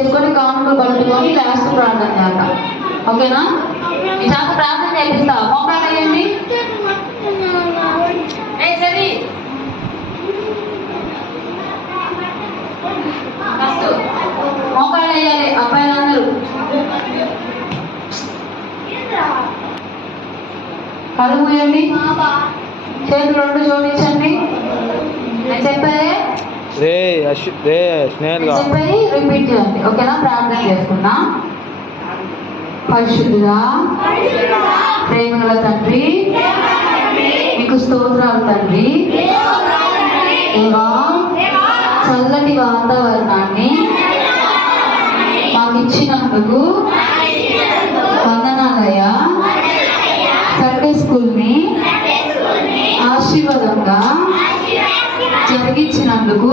చేసుకొని కానుకలు పలుకుని లాస్ట్ ప్రార్థన చేద్దాం. ఓకేనా? ఈ శాఖ ప్రార్థన చేపిస్తా. మోకాళ్ళు వేయండి. సరే ఫస్ట్ మోకాళ్ళు వేయాలి అబ్బాయిలందరూ. కళ్ళు మూయండి. చేతులు రెండు జోడించండి. నేను చెప్పేది రిపీట్ చేయండి. ఓకేనా? ప్రార్థన చేసుకున్నా. పరిశుద్ధుడా ప్రేమగల తండ్రి, మీకు స్తోత్రాలు తండ్రి. దేవా, చల్లటి వాతావరణాన్ని మాకు ఇచ్చినందుకు వందనాలయ్యా. సండే స్కూల్ని ఆశీర్వాదంగా జరిగించినందుకు